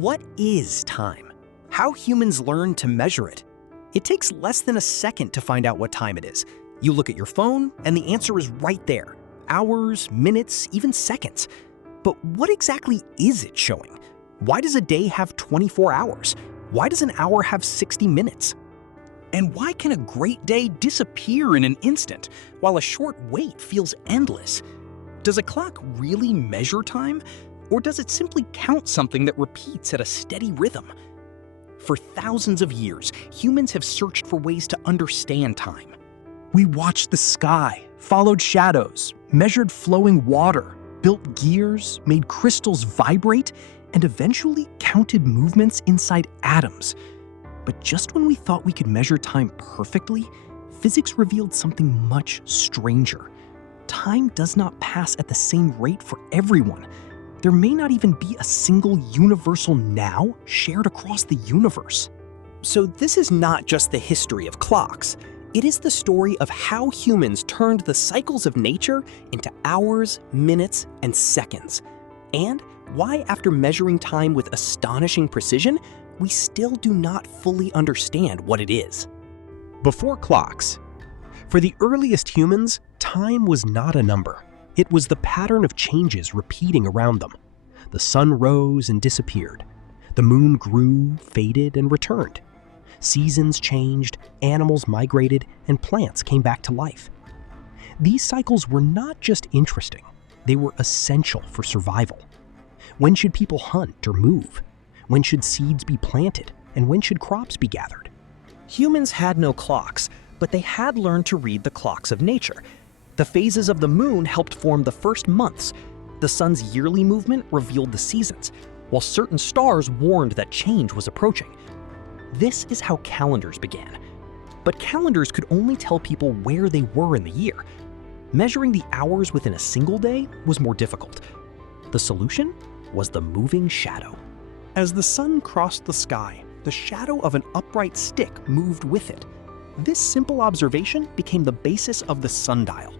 What is time? How humans learn to measure it? It takes less than a second to find out what time it is. You look at your phone, and the answer is right there. Hours, minutes, even seconds. But what exactly is it showing? Why does a day have 24 hours? Why does an hour have 60 minutes? And why can a great day disappear in an instant, while a short wait feels endless? Does a clock really measure time? Or does it simply count something that repeats at a steady rhythm? For thousands of years, humans have searched for ways to understand time. We watched the sky, followed shadows, measured flowing water, built gears, made crystals vibrate, and eventually counted movements inside atoms. But just when we thought we could measure time perfectly, physics revealed something much stranger. Time does not pass at the same rate for everyone. There may not even be a single universal now shared across the universe. So this is not just the history of clocks. It is the story of how humans turned the cycles of nature into hours, minutes, and seconds. And why, after measuring time with astonishing precision, we still do not fully understand what it is. Before clocks, for the earliest humans, time was not a number. It was the pattern of changes repeating around them. The sun rose and disappeared. The moon grew, faded, and returned. Seasons changed, animals migrated, and plants came back to life. These cycles were not just interesting, they were essential for survival. When should people hunt or move? When should seeds be planted? And when should crops be gathered? Humans had no clocks, but they had learned to read the clocks of nature. The phases of the moon helped form the first months. The sun's yearly movement revealed the seasons, while certain stars warned that change was approaching. This is how calendars began. But calendars could only tell people where they were in the year. Measuring the hours within a single day was more difficult. The solution was the moving shadow. As the sun crossed the sky, the shadow of an upright stick moved with it. This simple observation became the basis of the sundial.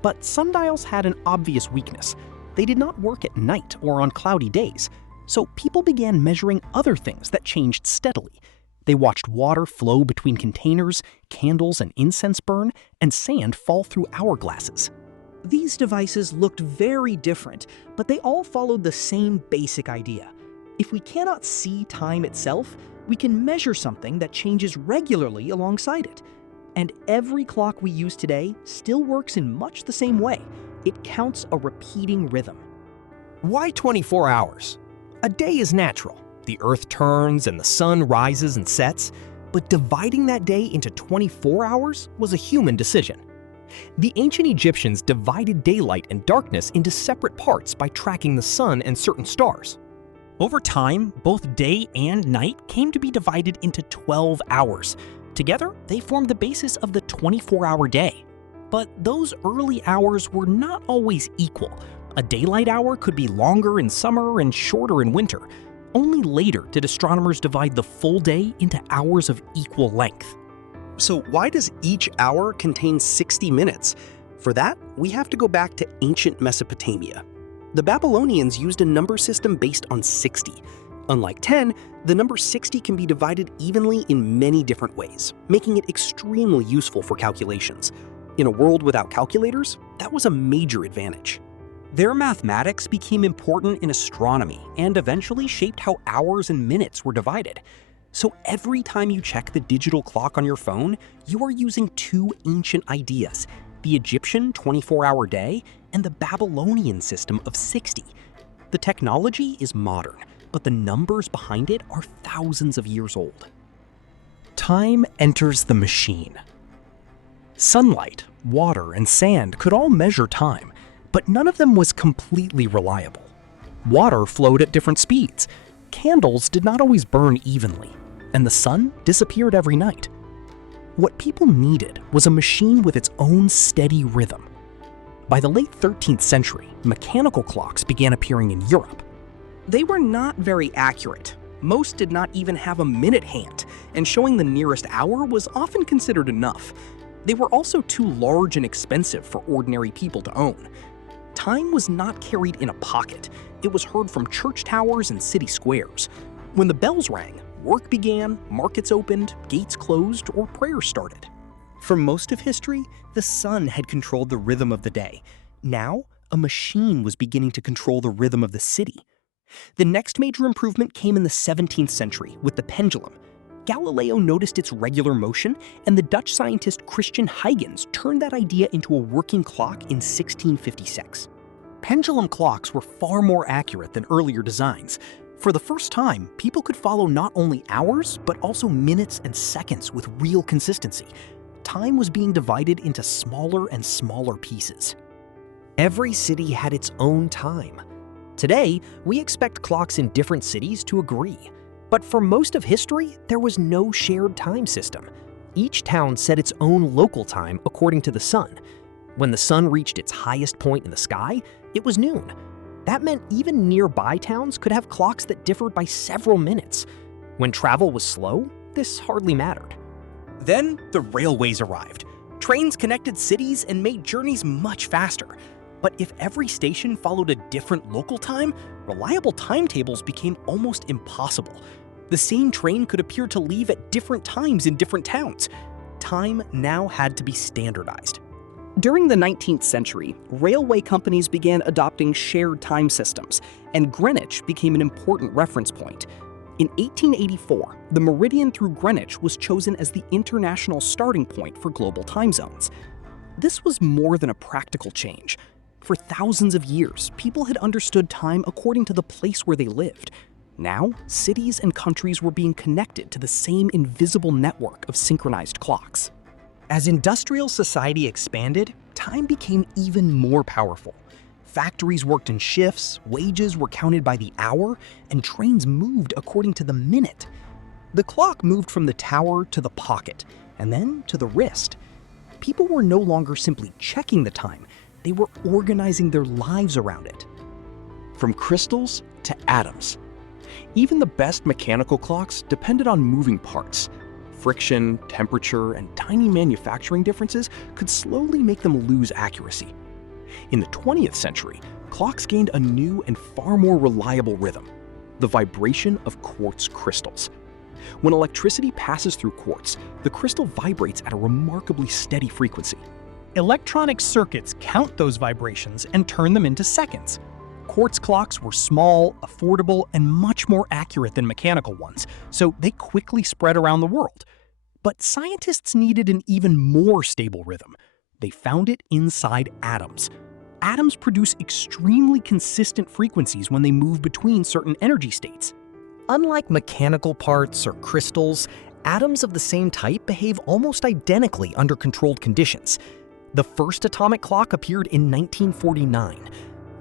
But sundials had an obvious weakness. They did not work at night or on cloudy days, so people began measuring other things that changed steadily. They watched water flow between containers, candles and incense burn, and sand fall through hourglasses. These devices looked very different, but they all followed the same basic idea. If we cannot see time itself, we can measure something that changes regularly alongside it. And every clock we use today still works in much the same way. It counts a repeating rhythm. Why 24 hours? A day is natural. The earth turns and the sun rises and sets, but dividing that day into 24 hours was a human decision. The ancient Egyptians divided daylight and darkness into separate parts by tracking the sun and certain stars. Over time, both day and night came to be divided into 12 hours. Together, they formed the basis of the 24-hour day. But those early hours were not always equal. A daylight hour could be longer in summer and shorter in winter. Only later did astronomers divide the full day into hours of equal length. So why does each hour contain 60 minutes? For that, we have to go back to ancient Mesopotamia. The Babylonians used a number system based on 60. Unlike 10, the number 60 can be divided evenly in many different ways, making it extremely useful for calculations. In a world without calculators, that was a major advantage. Their mathematics became important in astronomy and eventually shaped how hours and minutes were divided. So every time you check the digital clock on your phone, you are using two ancient ideas: the Egyptian 24-hour day and the Babylonian system of 60. The technology is modern, but the numbers behind it are thousands of years old. Time enters the machine. Sunlight, water, and sand could all measure time, but none of them was completely reliable. Water flowed at different speeds. Candles did not always burn evenly, and the sun disappeared every night. What people needed was a machine with its own steady rhythm. By the late 13th century, mechanical clocks began appearing in Europe. They were not very accurate. Most did not even have a minute hand, and showing the nearest hour was often considered enough. They were also too large and expensive for ordinary people to own. Time was not carried in a pocket. It was heard from church towers and city squares. When the bells rang, work began, markets opened, gates closed, or prayers started. For most of history, the sun had controlled the rhythm of the day. Now, a machine was beginning to control the rhythm of the city. The next major improvement came in the 17th century with the pendulum. Galileo noticed its regular motion, and the Dutch scientist Christian Huygens turned that idea into a working clock in 1656. Pendulum clocks were far more accurate than earlier designs. For the first time, people could follow not only hours, but also minutes and seconds with real consistency. Time was being divided into smaller and smaller pieces. Every city had its own time. Today, we expect clocks in different cities to agree. But for most of history, there was no shared time system. Each town set its own local time according to the sun. When the sun reached its highest point in the sky, it was noon. That meant even nearby towns could have clocks that differed by several minutes. When travel was slow, this hardly mattered. Then the railways arrived. Trains connected cities and made journeys much faster. But if every station followed a different local time, reliable timetables became almost impossible. The same train could appear to leave at different times in different towns. Time now had to be standardized. During the 19th century, railway companies began adopting shared time systems, and Greenwich became an important reference point. In 1884, the meridian through Greenwich was chosen as the international starting point for global time zones. This was more than a practical change. For thousands of years, people had understood time according to the place where they lived. Now, cities and countries were being connected to the same invisible network of synchronized clocks. As industrial society expanded, time became even more powerful. Factories worked in shifts, wages were counted by the hour, and trains moved according to the minute. The clock moved from the tower to the pocket, and then to the wrist. People were no longer simply checking the time, they were organizing their lives around it. From crystals to atoms. Even the best mechanical clocks depended on moving parts. Friction, temperature, and tiny manufacturing differences could slowly make them lose accuracy. In the 20th century, clocks gained a new and far more reliable rhythm: the vibration of quartz crystals. When electricity passes through quartz, the crystal vibrates at a remarkably steady frequency. Electronic circuits count those vibrations and turn them into seconds. Quartz clocks were small, affordable, and much more accurate than mechanical ones, so they quickly spread around the world. But scientists needed an even more stable rhythm. They found it inside atoms. Atoms produce extremely consistent frequencies when they move between certain energy states. Unlike mechanical parts or crystals, atoms of the same type behave almost identically under controlled conditions. The first atomic clock appeared in 1949.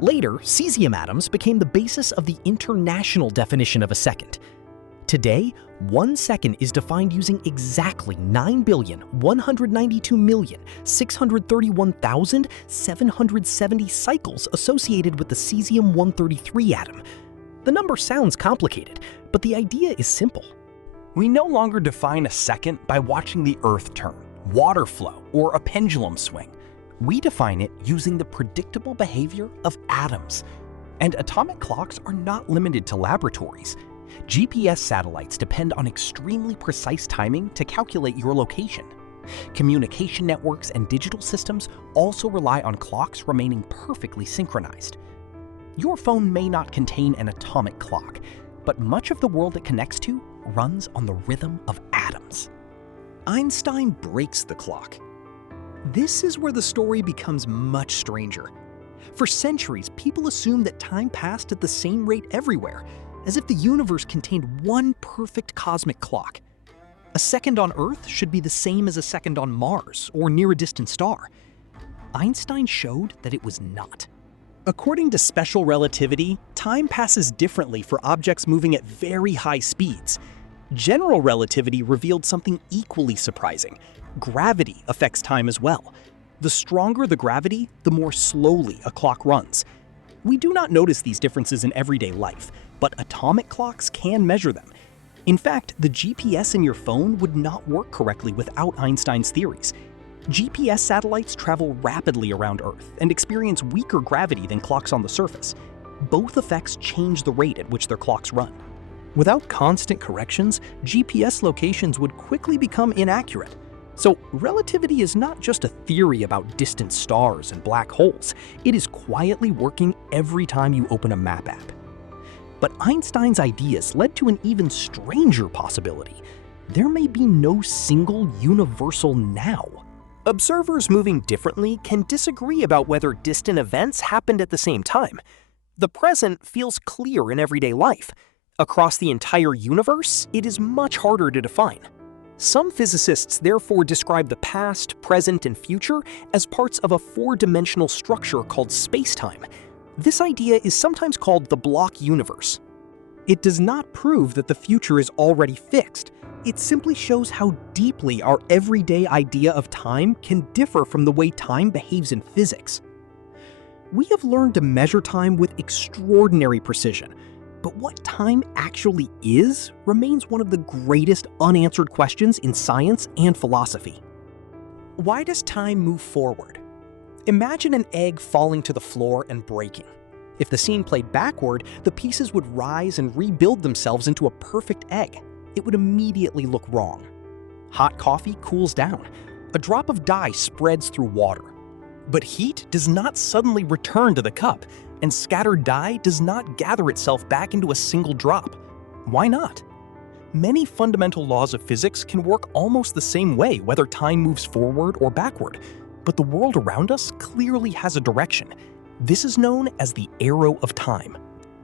Later, cesium atoms became the basis of the international definition of a second. Today, 1 second is defined using exactly 9,192,631,770 cycles associated with the cesium-133 atom. The number sounds complicated, but the idea is simple. We no longer define a second by watching the Earth turn, water flow, or a pendulum swing. We define it using the predictable behavior of atoms. And atomic clocks are not limited to laboratories. GPS satellites depend on extremely precise timing to calculate your location. Communication networks and digital systems also rely on clocks remaining perfectly synchronized. Your phone may not contain an atomic clock, but much of the world it connects to runs on the rhythm of atoms. Einstein breaks the clock. This is where the story becomes much stranger. For centuries, people assumed that time passed at the same rate everywhere, as if the universe contained one perfect cosmic clock. A second on Earth should be the same as a second on Mars or near a distant star. Einstein showed that it was not. According to special relativity, time passes differently for objects moving at very high speeds. General relativity revealed something equally surprising. Gravity affects time as well. The stronger the gravity, the more slowly a clock runs. We do not notice these differences in everyday life, but atomic clocks can measure them. In fact, the GPS in your phone would not work correctly without Einstein's theories. GPS satellites travel rapidly around Earth and experience weaker gravity than clocks on the surface. Both effects change the rate at which their clocks run. Without constant corrections, GPS locations would quickly become inaccurate. So, relativity is not just a theory about distant stars and black holes, it is quietly working every time you open a map app. But Einstein's ideas led to an even stranger possibility. There may be no single universal now. Observers moving differently can disagree about whether distant events happened at the same time. The present feels clear in everyday life. Across the entire universe, it is much harder to define. Some physicists therefore describe the past, present, and future as parts of a four-dimensional structure called space-time. This idea is sometimes called the block universe. It does not prove that the future is already fixed. It simply shows how deeply our everyday idea of time can differ from the way time behaves in physics. We have learned to measure time with extraordinary precision, but what time actually is remains one of the greatest unanswered questions in science and philosophy. Why does time move forward? Imagine an egg falling to the floor and breaking. If the scene played backward, the pieces would rise and rebuild themselves into a perfect egg. It would immediately look wrong. Hot coffee cools down. A drop of dye spreads through water. But heat does not suddenly return to the cup, and scattered dye does not gather itself back into a single drop. Why not? Many fundamental laws of physics can work almost the same way whether time moves forward or backward, but the world around us clearly has a direction. This is known as the arrow of time.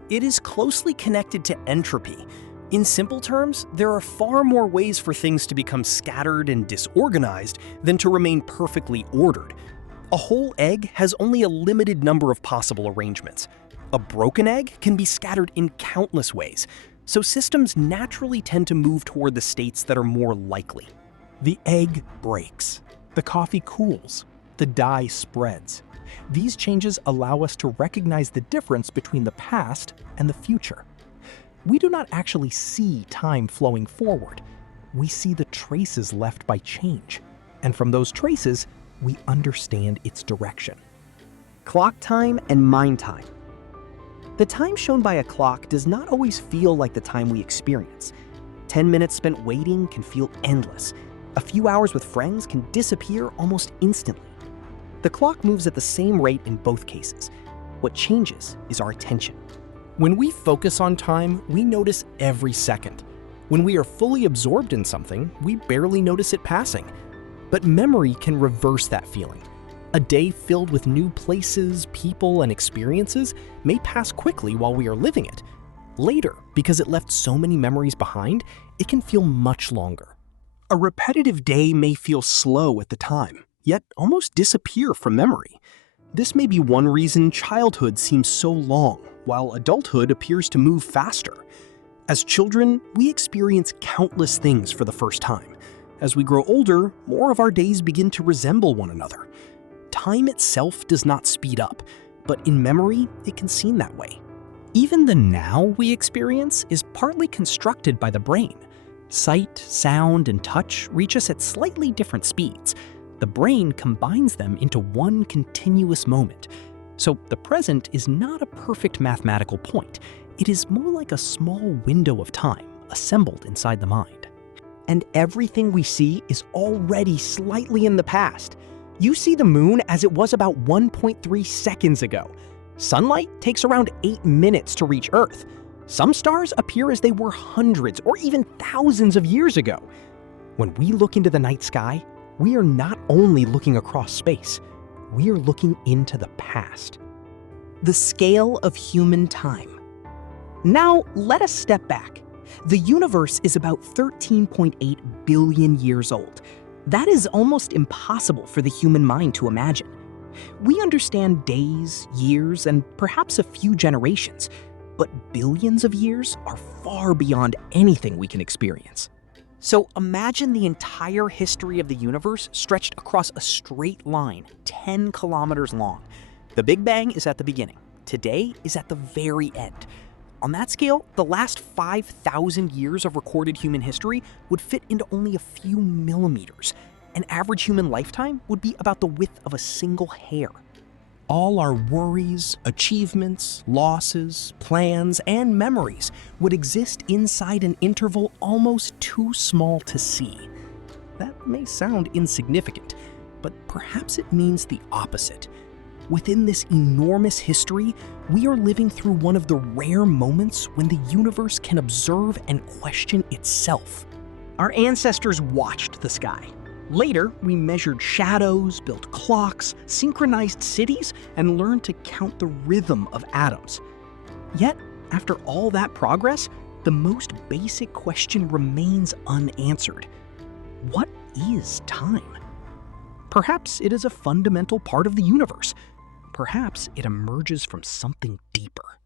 It is closely connected to entropy. In simple terms, there are far more ways for things to become scattered and disorganized than to remain perfectly ordered. A whole egg has only a limited number of possible arrangements. A broken egg can be scattered in countless ways, so systems naturally tend to move toward the states that are more likely. The egg breaks. The coffee cools. The dye spreads. These changes allow us to recognize the difference between the past and the future. We do not actually see time flowing forward. We see the traces left by change, and from those traces, we understand its direction. Clock time and mind time. The time shown by a clock does not always feel like the time we experience. 10 minutes spent waiting can feel endless. A few hours with friends can disappear almost instantly. The clock moves at the same rate in both cases. What changes is our attention. When we focus on time, we notice every second. When we are fully absorbed in something, we barely notice it passing. But memory can reverse that feeling. A day filled with new places, people, and experiences may pass quickly while we are living it. Later, because it left so many memories behind, it can feel much longer. A repetitive day may feel slow at the time, yet almost disappear from memory. This may be one reason childhood seems so long, while adulthood appears to move faster. As children, we experience countless things for the first time. As we grow older, more of our days begin to resemble one another. Time itself does not speed up, but in memory, it can seem that way. Even the now we experience is partly constructed by the brain. Sight, sound, and touch reach us at slightly different speeds. The brain combines them into one continuous moment. So the present is not a perfect mathematical point. It is more like a small window of time assembled inside the mind. And everything we see is already slightly in the past. You see the moon as it was about 1.3 seconds ago. Sunlight takes around 8 minutes to reach Earth. Some stars appear as they were hundreds or even thousands of years ago. When we look into the night sky, we are not only looking across space, we are looking into the past. The scale of human time. Now, let us step back. The universe is about 13.8 billion years old. That is almost impossible for the human mind to imagine. We understand days, years, and perhaps a few generations, but billions of years are far beyond anything we can experience. So imagine the entire history of the universe stretched across a straight line, 10 kilometers long. The Big Bang is at the beginning. Today is at the very end. On that scale, the last 5,000 years of recorded human history would fit into only a few millimeters. An average human lifetime would be about the width of a single hair. all our worries, achievements, losses, plans, and memories would exist inside an interval almost too small to see. That may sound insignificant, but perhaps it means the opposite. Within this enormous history, we are living through one of the rare moments when the universe can observe and question itself. Our ancestors watched the sky. Later, we measured shadows, built clocks, synchronized cities, and learned to count the rhythm of atoms. Yet, after all that progress, the most basic question remains unanswered. What is time? Perhaps it is a fundamental part of the universe. Perhaps it emerges from something deeper.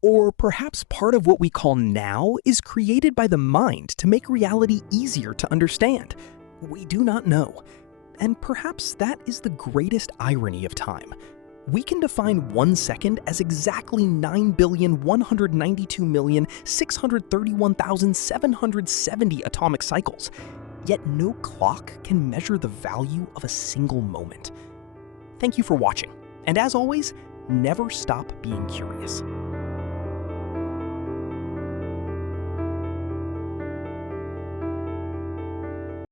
Or perhaps part of what we call now is created by the mind to make reality easier to understand. We do not know. And perhaps that is the greatest irony of time. We can define 1 second as exactly 9,192,631,770 atomic cycles. Yet no clock can measure the value of a single moment. Thank you for watching. And as always, never stop being curious.